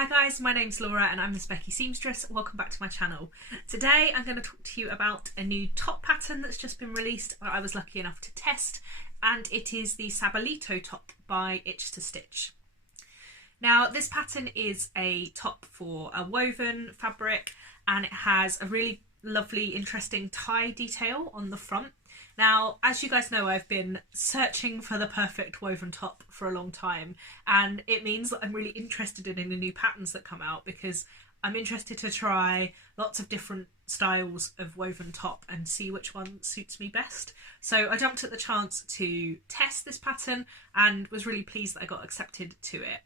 Hi guys, my name's Laura and I'm the Specky Seamstress. Welcome back to my channel. Today I'm going to talk to you about a new top pattern that's just been released that I was lucky enough to test, and it is the Sabalito top by Itch to Stitch. Now this pattern is a top for a woven fabric and it has a really lovely interesting tie detail on the front. Now, as you guys know, I've been searching for the perfect woven top for a long time, and it means that I'm really interested in the new patterns that come out because I'm interested to try lots of different styles of woven top and see which one suits me best. So I jumped at the chance to test this pattern and was really pleased that I got accepted to it.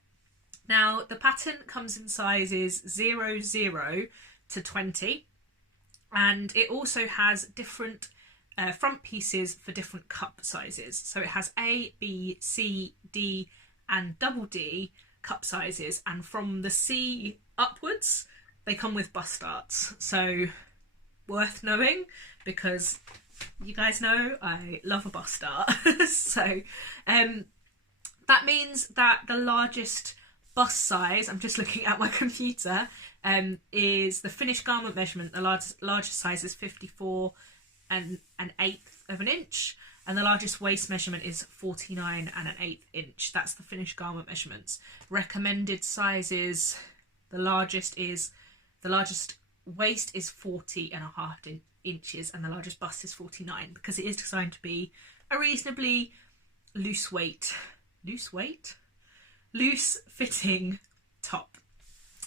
Now, the pattern comes in sizes 0, 0 to 20, and it also has different front pieces for different cup sizes. So it has A, B, C, D and double D cup sizes, and from the C upwards they come with bust darts. So worth knowing because you guys know I love a bust dart. So that means that the largest bust size, I'm just looking at my computer, is the finished garment measurement. The largest size is 54 and an eighth of an inch, and the largest waist measurement is 49 and an eighth inch. That's the finished garment measurements. Recommended sizes, the largest waist is 40 and a half inches and the largest bust is 49, because it is designed to be a reasonably loose fitting top.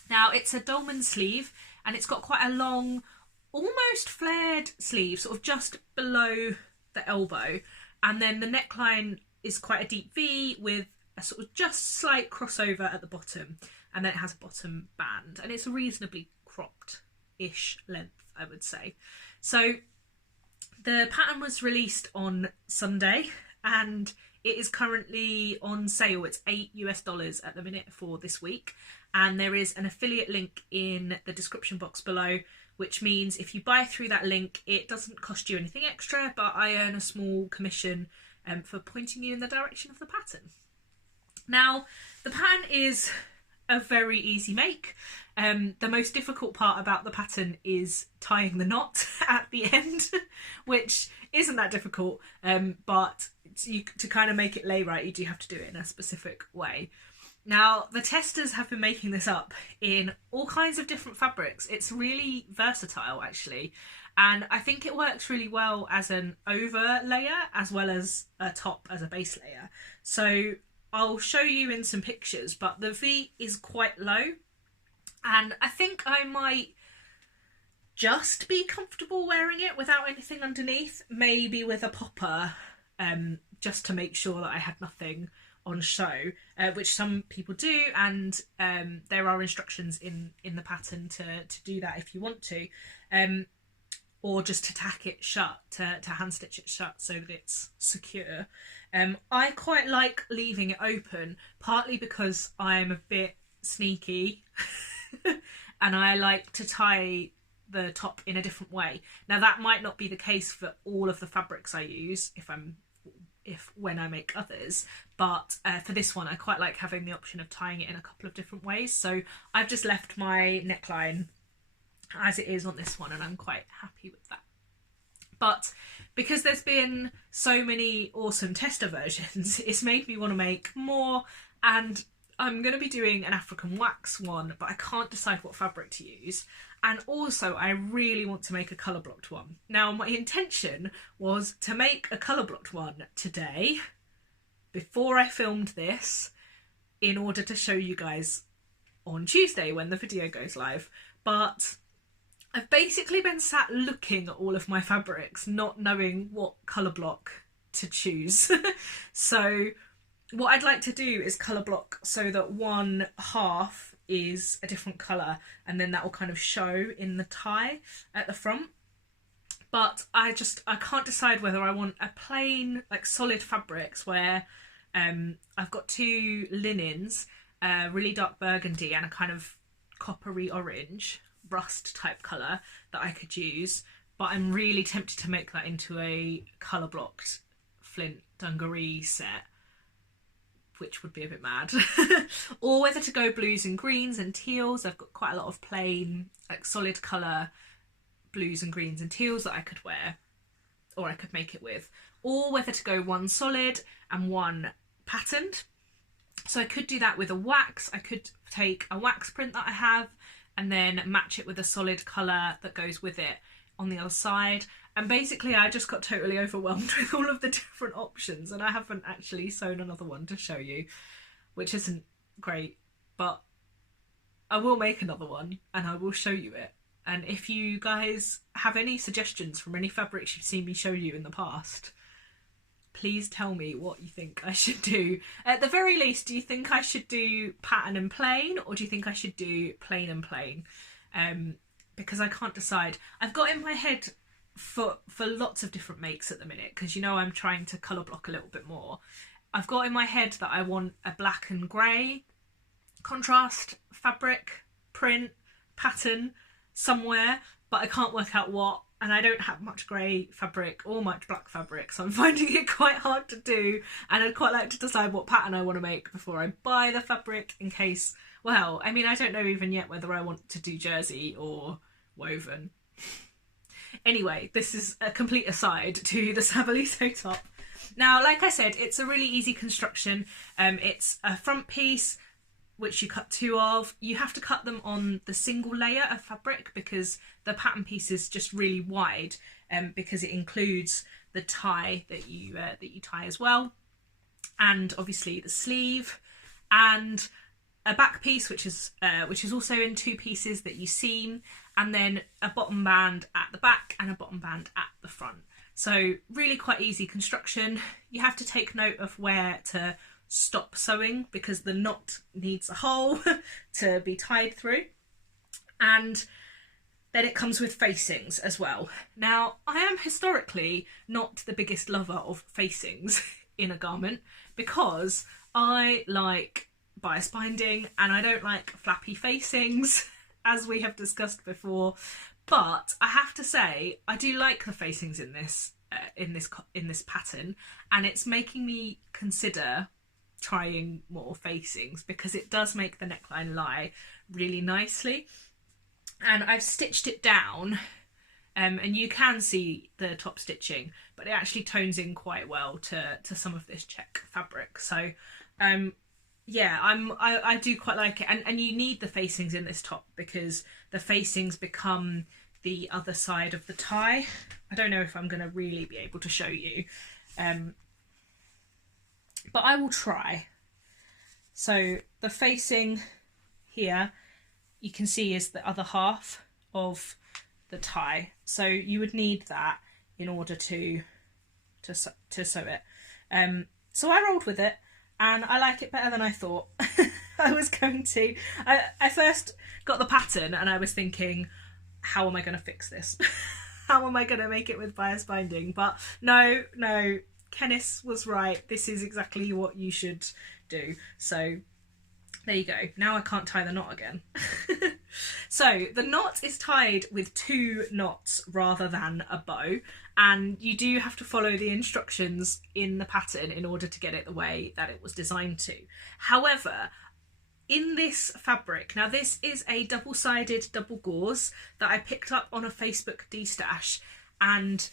Now it's a dolman sleeve and it's got quite a long, almost flared sleeve, sort of just below the elbow, and then the neckline is quite a deep V with a sort of just slight crossover at the bottom, and then it has a bottom band, and it's a reasonably cropped-ish length, I would say. So the pattern was released on Sunday and it is currently on sale. It's $8 at the minute for this week, and there is an affiliate link in the description box below, which means if you buy through that link, it doesn't cost you anything extra, but I earn a small commission for pointing you in the direction of the pattern. Now, the pattern is a very easy make. The most difficult part about the pattern is tying the knot at the end, which isn't that difficult, but to kind of make it lay right, you do have to do it in a specific way. Now, the testers have been making this up in all kinds of different fabrics. It's really versatile, actually, and I think it works really well as an over layer as well as a top as a base layer. So I'll show you in some pictures, but the V is quite low, and I think I might just be comfortable wearing it without anything underneath, maybe with a popper, just to make sure that I had nothing on show, which some people do, and there are instructions in the pattern to do that if you want to, or just to tack it shut, to hand stitch it shut so that it's secure. I quite like leaving it open, partly because I'm a bit sneaky and I like to tie the top in a different way. Now that might not be the case for all of the fabrics I use when I make others, but for this one I quite like having the option of tying it in a couple of different ways. So I've just left my neckline as it is on this one and I'm quite happy with that. But because there's been so many awesome tester versions, it's made me want to make more, and I'm going to be doing an African wax one, but I can't decide what fabric to use. And also I really want to make a colour blocked one. Now my intention was to make a colour blocked one today before I filmed this in order to show you guys on Tuesday when the video goes live, but I've basically been sat looking at all of my fabrics not knowing what colour block to choose. So what I'd like to do is colour block so that one half is a different colour, and then that will kind of show in the tie at the front. But I can't decide whether I want a plain, like, solid fabrics where I've got two linens, really dark burgundy and a kind of coppery orange, rust type colour that I could use, but I'm really tempted to make that into a colour blocked Flint dungaree set which would be a bit mad, or whether to go blues and greens and teals. I've got quite a lot of plain, like solid colour blues and greens and teals that I could wear, or I could make it with, or whether to go one solid and one patterned. So I could do that with a wax. I could take a wax print that I have and then match it with a solid colour that goes with it on the other side. And basically I just got totally overwhelmed with all of the different options, and I haven't actually sewn another one to show you, which isn't great, but I will make another one and I will show you it. And if you guys have any suggestions from any fabrics you've seen me show you in the past, please tell me what you think I should do. At the very least, do you think I should do pattern and plain, or do you think I should do plain and plain? Because I can't decide. I've got in my head for lots of different makes at the minute, because you know I'm trying to colour block a little bit more. I've got in my head that I want a black and grey contrast fabric, print, pattern somewhere, but I can't work out what, and I don't have much grey fabric or much black fabric, so I'm finding it quite hard to do, and I'd quite like to decide what pattern I want to make before I buy the fabric, in case, well, I mean, I don't know even yet whether I want to do jersey or woven. Anyway, this is a complete aside to the Sabalito top. Now, like I said, it's a really easy construction. It's a front piece, which you cut two of. You have to cut them on the single layer of fabric because the pattern piece is just really wide, because it includes the tie that you tie as well, and obviously the sleeve, and a back piece which is also in two pieces that you seam, and then a bottom band at the back and a bottom band at the front. So really quite easy construction. You have to take note of where to stop sewing because the knot needs a hole to be tied through, and then it comes with facings as well. Now, I am historically not the biggest lover of facings in a garment because I like bias binding and I don't like flappy facings, as we have discussed before. But I have to say, I do like the facings in this pattern, and it's making me consider trying more facings because it does make the neckline lie really nicely. And I've stitched it down, and you can see the top stitching, but it actually tones in quite well to some of this check fabric. So yeah, I do quite like it, and you need the facings in this top because the facings become the other side of the tie. I don't know if I'm going to really be able to show you, but I will try. So the facing here, you can see, is the other half of the tie. So you would need that in order to sew it. So I rolled with it, and I like it better than I thought I was going to. I first got the pattern and I was thinking, how am I going to fix this? How am I going to make it with bias binding? But no, Kenneth was right. This is exactly what you should do. So there you go. Now I can't tie the knot again. So the knot is tied with 2 knots rather than a bow, and you do have to follow the instructions in the pattern in order to get it the way that it was designed to. However, in this fabric, now this is a double-sided double gauze that I picked up on a Facebook de-stash and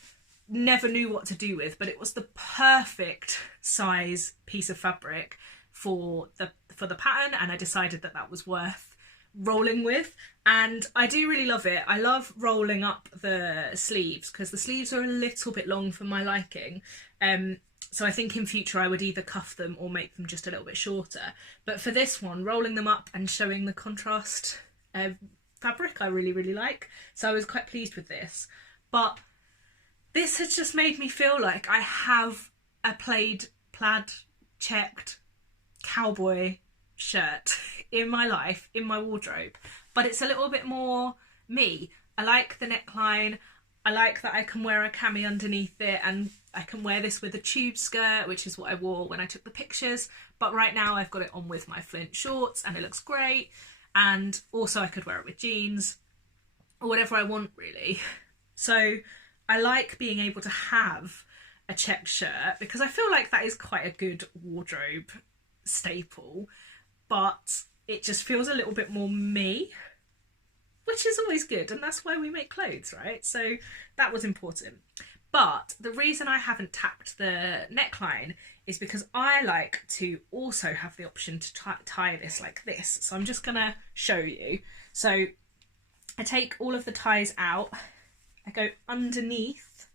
never knew what to do with, but it was the perfect size piece of fabric for the pattern, and I decided that that was worth rolling with, and I do really love it. I love rolling up the sleeves because the sleeves are a little bit long for my liking, so I think in future I would either cuff them or make them just a little bit shorter, but for this one, rolling them up and showing the contrast fabric I really like, so I was quite pleased with this. But this has just made me feel like I have a plaid checked cowboy shirt in my life, in my wardrobe, but it's a little bit more me. I like the neckline, I like that I can wear a cami underneath it, and I can wear this with a tube skirt, which is what I wore when I took the pictures, but right now I've got it on with my Flint shorts and it looks great, and also I could wear it with jeans or whatever I want really. So I like being able to have a checked shirt because I feel like that is quite a good wardrobe staple, but it just feels a little bit more me, which is always good, and that's why we make clothes, right? So that was important. But the reason I haven't tacked the neckline is because I like to also have the option to tie this like this. So I'm just gonna show you. So I take all of the ties out, I go underneath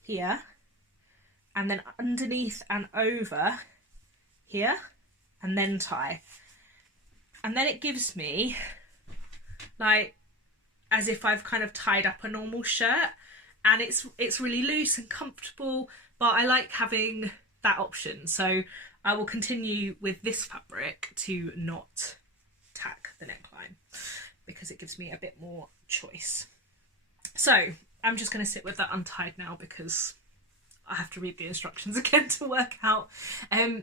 here, and then underneath and over here, and then tie. And then it gives me like as if I've kind of tied up a normal shirt, and it's really loose and comfortable, but I like having that option. So I will continue with this fabric to not tack the neckline because it gives me a bit more choice. So I'm just going to sit with that untied now because I have to read the instructions again to work out.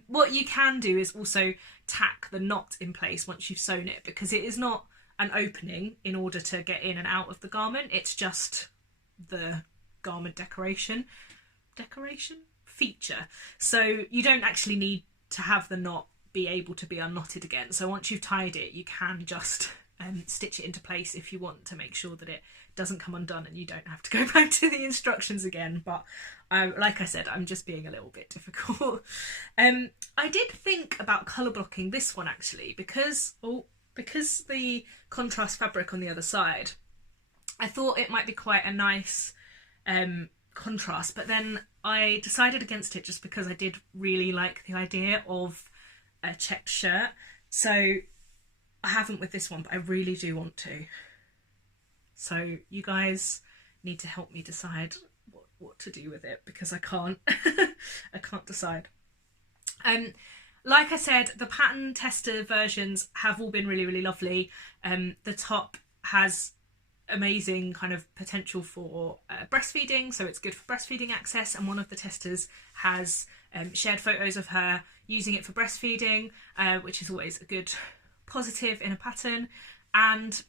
What you can do is also tack the knot in place once you've sewn it, because it is not an opening in order to get in and out of the garment. It's just the garment decoration feature. So you don't actually need to have the knot be able to be unknotted again. So once you've tied it, you can just stitch it into place if you want to make sure that it doesn't come undone and you don't have to go back to the instructions again. But like I said, I'm just being a little bit difficult. I did think about colour blocking this one actually, because the contrast fabric on the other side, I thought it might be quite a nice contrast, but then I decided against it just because I did really like the idea of a checked shirt. So I haven't with this one, but I really do want to. So you guys need to help me decide what to do with it, because I can't I can't decide. Like I said, the pattern tester versions have all been really, really lovely. The top has amazing kind of potential for breastfeeding, so it's good for breastfeeding access, and one of the testers has shared photos of her using it for breastfeeding, which is always a good positive in a pattern. And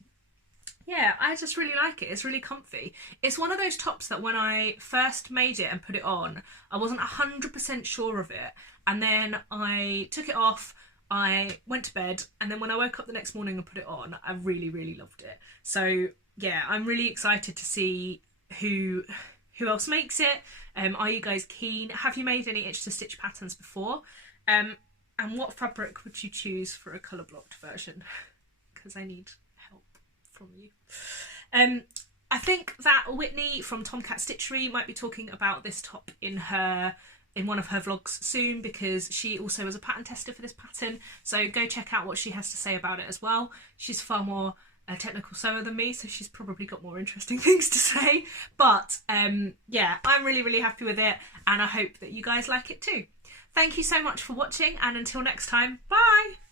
yeah, I just really like it. It's really comfy. It's one of those tops that when I first made it and put it on, I wasn't 100% sure of it, and then I took it off, I went to bed, and then when I woke up the next morning and put it on, I really, really loved it. So yeah, I'm really excited to see who else makes it. Are you guys keen? Have you made any itch to stitch patterns before? And what fabric would you choose for a colour blocked version? Because I need help from you. I think that Whitney from Tomcat Stitchery might be talking about this top in one of her vlogs soon, because she also was a pattern tester for this pattern, so go check out what she has to say about it as well. She's far more a technical sewer than me, so she's probably got more interesting things to say. But yeah, I'm really, really happy with it, and I hope that you guys like it too. Thank you so much for watching, and until next time, bye!